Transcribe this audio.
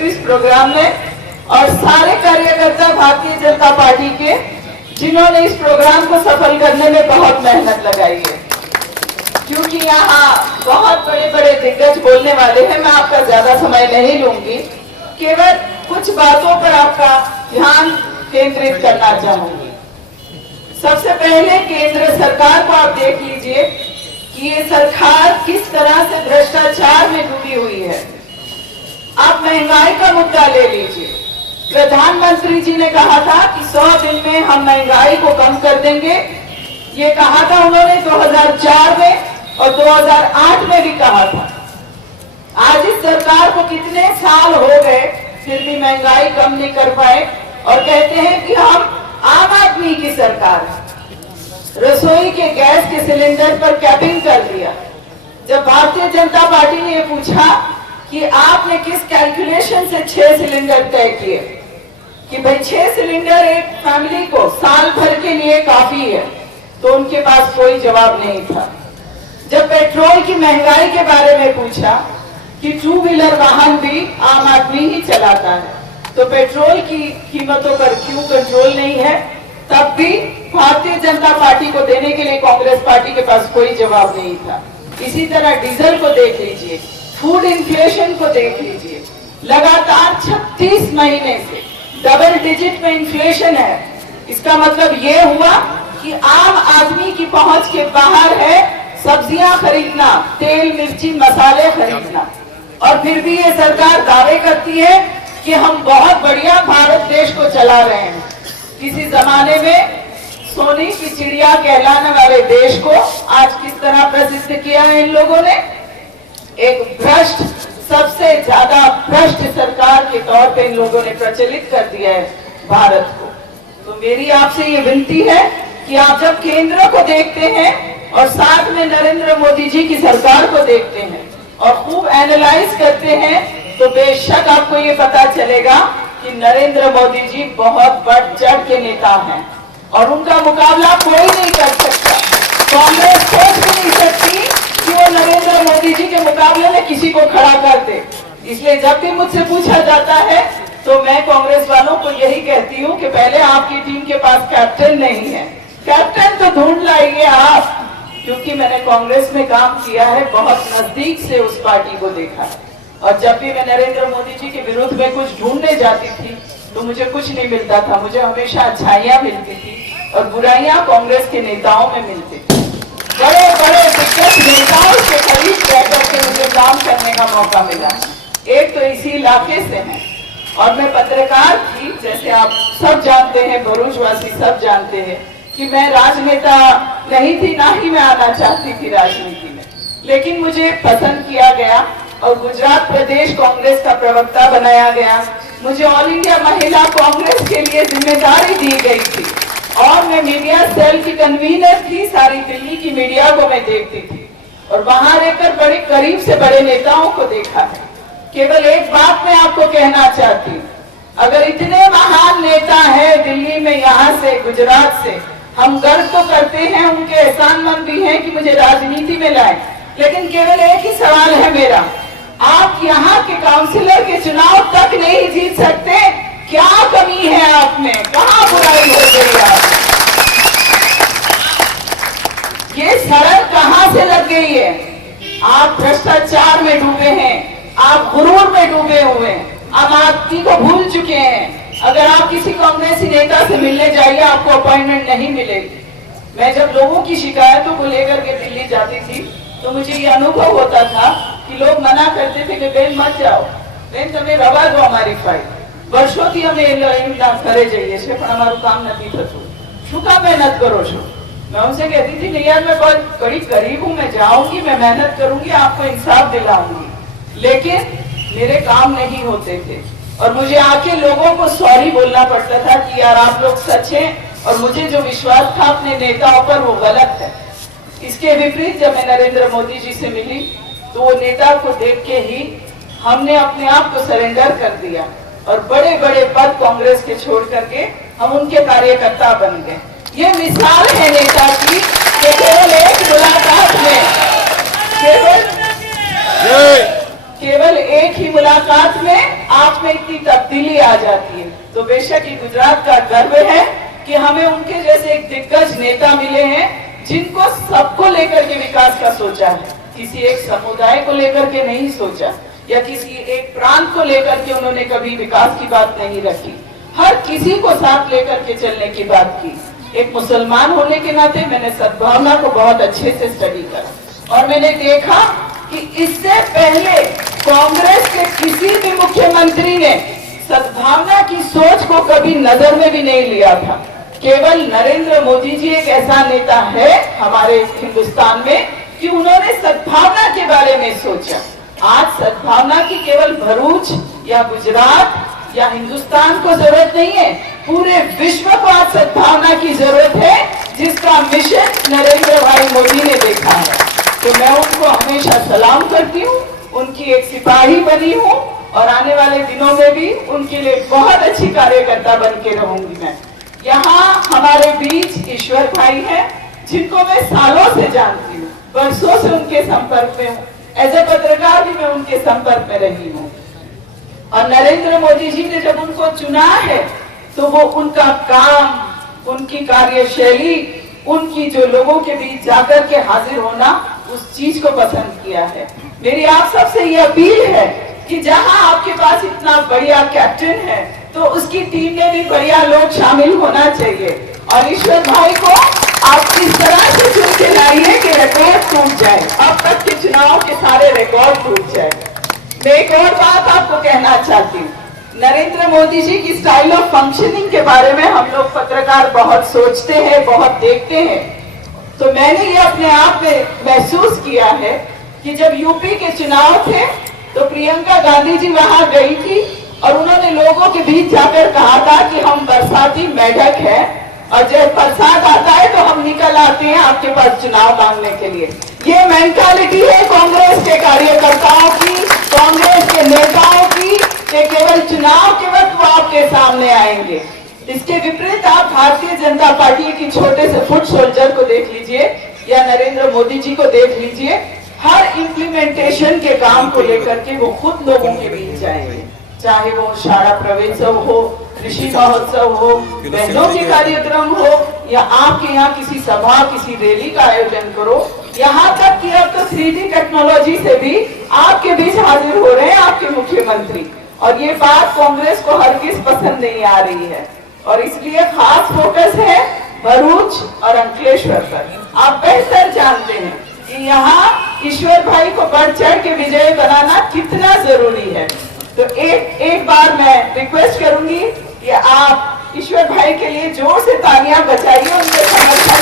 इस प्रोग्राम में और सारे कार्यकर्ता भारतीय जनता पार्टी के जिन्होंने इस प्रोग्राम को सफल करने में बहुत मेहनत लगाई है। क्योंकि यहाँ बहुत बड़े बड़े दिग्गज बोलने वाले हैं, मैं आपका ज्यादा समय नहीं लूंगी, केवल कुछ बातों पर आपका ध्यान केंद्रित करना चाहूंगी। सबसे पहले केंद्र सरकार को आप देख लीजिए कि ये सरकार किस तरह से भ्रष्टाचार में डूबी हुई है। आप महंगाई का मुद्दा ले लीजिए। प्रधानमंत्री जी ने कहा था कि 100 दिन में हम महंगाई को कम कर देंगे। ये कहा था उन्होंने 2004 में और 2008 में भी कहा था। आज इस सरकार को कितने साल हो गए फिर भी महंगाई कम नहीं कर पाए और कहते हैं कि हम आम आदमी की सरकार है। रसोई के गैस के सिलेंडर पर कैपिंग कर दिया। जब भारतीय जनता पार्टी ने ये पूछा कि आपने किस कैलकुलेशन से 6 सिलेंडर तय किए कि भाई 6 सिलेंडर एक फैमिली को साल भर के लिए काफी है, तो उनके पास कोई जवाब नहीं था। जब पेट्रोल की महंगाई के बारे में पूछा कि 2 व्हीलर वाहन भी आम आदमी ही चलाता है, तो पेट्रोल की कीमतों पर क्यों कंट्रोल नहीं है, तब भी भारतीय जनता पार्टी को देने के लिए कांग्रेस पार्टी के पास कोई जवाब नहीं था। इसी तरह डीजल को देख लीजिए, फूड इन्फ्लेशन को देख लीजिए, लगातार 36 महीने से डबल डिजिट में इन्फ्लेशन है। इसका मतलब ये हुआ कि आम आदमी की पहुंच के बाहर है सब्जियां खरीदना, तेल मिर्ची मसाले खरीदना। और फिर भी ये सरकार दावे करती है कि हम बहुत बढ़िया भारत देश को चला रहे हैं। किसी जमाने में सोने की चिड़िया कहलाने वाले देश को आज किस तरह प्रसिद्ध किया है इन लोगों ने। एक भ्रष्ट, सबसे ज्यादा भ्रष्ट सरकार के तौर पे इन लोगों ने प्रचलित कर दिया है भारत को। तो मेरी आपसे ये विनती है कि आप जब केंद्र को देखते हैं और साथ में नरेंद्र मोदी जी की सरकार को देखते हैं और खूब एनालाइज करते हैं, तो बेशक आपको ये पता चलेगा कि नरेंद्र मोदी जी बहुत बढ़ चढ़ के नेता हैं और उनका मुकाबला कोई नहीं कर सकता। कांग्रेस सोच भी नहीं सकती कि वो नरेंद्र मोदी जी के मुकाबले में किसी को खड़ा कर दे। इसलिए जब भी मुझसे पूछा जाता है तो मैं कांग्रेस वालों को यही कहती हूँ कि पहले आपकी टीम के पास कैप्टन नहीं है, कैप्टन तो ढूंढ लाइए आप। क्योंकि मैंने कांग्रेस में काम किया है, बहुत नजदीक से उस पार्टी को देखा है। और जब भी मैं नरेंद्र मोदी जी के विरुद्ध में कुछ ढूंढने जाती थी तो मुझे कुछ नहीं मिलता था, मुझे हमेशा अच्छाइयां मिलती थी और बुराइयां कांग्रेस के नेताओं में मिलती थी। बड़े बड़े दिग्गज नेताओं के करीब रह करके मुझे काम करने का मौका मिला। एक तो इसी इलाके से है और मैं पत्रकार थी, जैसे आप सब जानते हैं, भरूचवासी सब जानते हैं कि मैं राजनेता नहीं थी, ना ही मैं आना चाहती थी राजनीति में, लेकिन मुझे पसंद किया गया और गुजरात प्रदेश कांग्रेस का प्रवक्ता बनाया गया। मुझे ऑल इंडिया महिला कांग्रेस के लिए जिम्मेदारी दी गई थी और मैं मीडिया सेल की कन्वीनर थी। सारी दिल्ली की मीडिया को मैं देखती थी और वहां रहकर बड़े करीब से बड़े नेताओं को देखा है। केवल एक बात मैं आपको कहना चाहती हूँ, अगर इतने महान नेता है दिल्ली में, यहाँ से गुजरात से, हम गर्व तो करते हैं, उनके एहसानमंद भी हैं कि मुझे राजनीति में लाए, लेकिन केवल एक ही सवाल है मेरा, आप यहाँ के काउंसिलर के चुनाव तक नहीं जीत सकते, क्या कमी है आप में, कहाँ बुराई हो गई आप? ये सड़क कहाँ से लग गई है? आप भ्रष्टाचार में डूबे हैं, आप गुरूर में डूबे हुए हैं, आम आदमी को भूल चुके हैं। अगर आप किसी कांग्रेसी नेता से मिलने जाइए आपको अपॉइंटमेंट नहीं मिलेगी। मैं जब लोगों की शिकायतों को लेकर के दिल्ली जाती थी तो मुझे ये अनुभव होता था कि लोग मना करते थे कि बेन मत जाओ, बेन तमें रवा दो हमारी फाइल, વર્ષોથી અમે ઘરે જઈએ છીએ પણ અમારું કામ નથી થતું, શું કામ મહેનત કરો છો? मैं उनसे कहती थी नहीं यार, मैं बहुत बड़ी गरीब हूँ, मैं जाऊंगी, मैं मेहनत करूंगी, आपको इंसाफ दिलाऊंगी, लेकिन मेरे काम नहीं होते थे और मुझे आके लोगों को सॉरी बोलना पड़ता था कि यार आप लोग सच हैं और मुझे जो विश्वास था अपने नेताओं पर वो गलत है। इसके विपरीत जब मैं नरेंद्र मोदी जी से मिली तो वो नेता को देख के ही हमने अपने आप को सरेंडर कर दिया और बड़े बड़े पद कांग्रेस के छोड़ करके हम उनके कार्यकर्ता बन गए। ये मिसाल है नेता की केवल एक मुलाकात में केवल एक ही मुलाकात में आप में इतनी तब्दीली आ जाती है। तो बेशक ये गुजरात का गर्व है कि हमें उनके जैसे एक दिग्गज नेता मिले हैं जिनको सबको लेकर के विकास का सोचा है, किसी एक समुदाय को लेकर के नहीं सोचा या किसी एक प्रांत को लेकर के उन्होंने कभी विकास की बात नहीं रखी, हर किसी को साथ लेकर के चलने की बात की। एक मुसलमान होने के नाते मैंने सद्भावना को बहुत अच्छे से स्टडी करा और मैंने देखा कि इससे पहले कांग्रेस के किसी भी मुख्यमंत्री ने सद्भावना की सोच को कभी नजर में भी नहीं लिया था। केवल नरेंद्र मोदी जी एक ऐसा नेता है हमारे हिंदुस्तान में कि उन्होंने सद्भावना के बारे में सोचा। आज सद्भावना की केवल भरूच या गुजरात या हिंदुस्तान को जरूरत नहीं है, पूरे विश्व को आज सद्भावना की जरूरत है, जिसका मिशन नरेंद्र भाई मोदी ने देखा है। तो मैं उनको हमेशा सलाम करती हूँ, उनकी एक सिपाही बनी हूँ और आने वाले दिनों में भी उनके लिए बहुत अच्छी कार्यकर्ता बन के रहूंगी। मैं यहाँ हमारे बीच ईश्वर भाई हैं जिनको मैं सालों से जानती हूँ, वर्षों से उनके संपर्क में हूँ, एज ए पत्रकार भी मैं उनके संपर्क में रही हूँ। और नरेंद्र मोदी जी ने जब उनको चुना है तो वो उनका काम, उनकी कार्यशैली, उनकी जो लोगों के बीच जाकर के हाजिर होना, उस चीज को पसंद किया है। मेरी आप सबसे ये अपील है कि जहां आपके पास इतना बढ़िया कैप्टन है तो उसकी टीम में भी बढ़िया लोग शामिल होना चाहिए। और ईश्वर भाई को आप इस तरह से चुन के लाइए कि रिकॉर्ड टूट जाए, अब तक के चुनाव के सारे रिकॉर्ड टूट जाए। मैं एक और बात आपको कहना चाहती हूँ, नरेंद्र मोदी जी की स्टाइल ऑफ फंक्शनिंग के बारे में हम लोग पत्रकार बहुत सोचते हैं, बहुत देखते हैं। तो मैंने ये अपने आप में महसूस किया है कि जब यूपी के चुनाव थे तो प्रियंका गांधी जी वहां गई थी और उन्होंने लोगों के बीच जाकर कहा था कि हम बरसाती मेढक है और जब बरसात आता है तो हम निकल आते हैं आपके पास चुनाव मांगने के लिए। ये मेंटालिटी है कांग्रेस के कार्यकर्ताओं की, कांग्रेस के नेताओं की, कि केवल चुनाव के वक्त वो आपके सामने आएंगे। इसके विपरीत आप भारतीय जनता पार्टी की छोटे से फुट सोल्जर को देख लीजिए या नरेंद्र मोदी जी को देख लीजिए, हर इम्प्लीमेंटेशन के काम को लेकर के वो खुद लोगों के बीच जाएंगे, चाहे वो शाला प्रवेशोत्सव हो, कृषि महोत्सव हो, बहनों के कार्यक्रम हो या आपके यहाँ किसी सभा, किसी रैली का आयोजन करो, यहाँ तक कि अब तो 3D टेक्नोलॉजी से भी आपके बीच हाजिर हो रहे हैं आपके मुख्यमंत्री। और ये बात कांग्रेस को हरगिज पसंद नहीं आ रही है और इसलिए खास फोकस है भरूच और अंकलेश्वर पर। आप बेहतर जानते हैं कि यहाँ ईश्वर भाई को बढ़ चढ़ के विजयी बनाना कितना जरूरी है। तो एक बार मैं रिक्वेस्ट करूंगी कि आप ईश्वर भाई के लिए जोर से तालियां बजाइए, उनके समर्थन